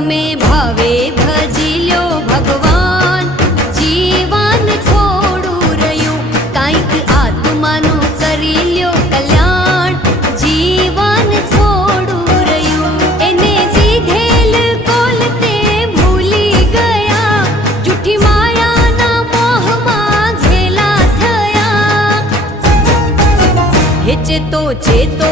તમે ભાવે ભજી લ્યો ભગવાન, જીવન થોડું રહ્યું કાંઈક આત્માનું કરી લ્યો કલ્યાણ, જીવન થોડું રહ્યું. એને દીધેલ કોલ તે ભૂલી ગયા, જૂઠી માયાના મોહમાં ઘેલા થયા. હે ચેતો ચેતો